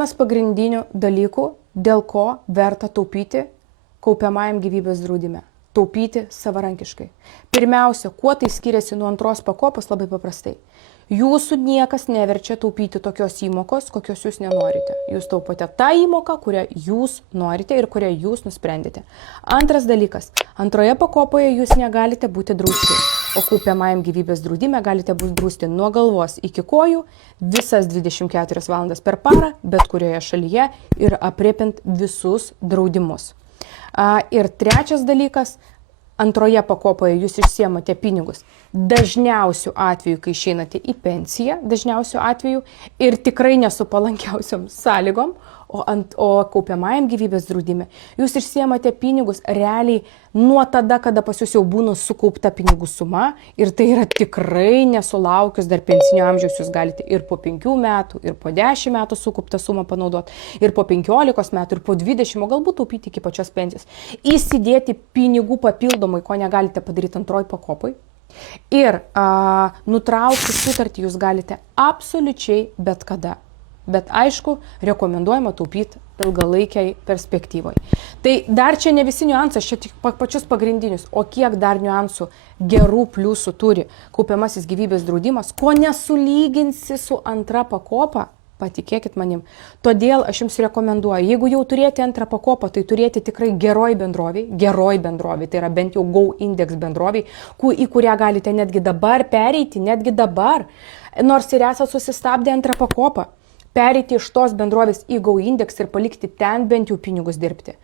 vienas pagrindinių dalykų, dėl ko verta taupyti kaupiamajam gyvybės draudime. Taupyti savarankiškai. Pirmiausia, kuo tai skiriasi nuo antros pakopos, labai paprastai. Jūsų niekas neverčia taupyti tokios įmokos, kokios jūs nenorite. Jūs taupote tą įmoką, kurią jūs norite ir kurią jūs nusprendėte. Antras dalykas. Antroje pakopoje jūs negalite būti drausti, o kaupiamajam gyvybės draudime galite būti drausti nuo galvos iki kojų visas 24 valandas per parą, bet kurioje šalyje ir apriepiant visus draudimus. Ir trečias dalykas. Antroje pakopoje jūs išsiemate pinigus dažniausių atveju, kai išeinate į pensiją, dažniausių atveju ir tikrai nesu palankiausiom sąlygom, o kaupiamajam gyvybės draudime jūs išsiemate pinigus realiai nuo tada, kada pas jūs jau būna sukaupta pinigų suma ir tai yra tikrai nesulaukius dar pensinio amžiaus, jūs galite ir po 5 metų, ir po 10 metų sukauptą sumą panaudoti, ir po 15 metų, ir po 20, o galbūt taupyti iki pačios pensijos. Įsidėti pinigų papildomai, ko negalite padaryti antroj pakopoj. Ir nutraukti sutartį jūs galite absoliučiai bet kada. Bet aišku, rekomenduojama taupyti ilgalaikiai perspektyvai. Tai dar čia ne visi niuansai, čia tik pačius pagrindinius, o kiek dar niuansų gerų pliusų turi kaupiamasis gyvybės draudimas, ko nesulyginsi su antra pakopa, patikėkit manim. Todėl aš jums rekomenduoju, jeigu jau turėti antrą pakopą, tai turėti tikrai geroj bendroviai, tai yra bent jau Go Index bendroviai, į kurią galite netgi dabar pereiti, nors ir esate susistabdę antrą pakopą. Pereiti iš tos bendrovės į Go Index ir palikti ten bent jau pinigus dirbti.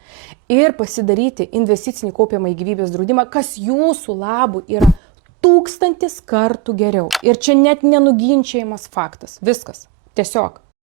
Ir pasidaryti investicinį kaupiamą į gyvybės draudimą, kas jūsų labų yra 1000 kartų geriau. Ir čia net nenuginčiamas faktas. Viskas. Tiesiog.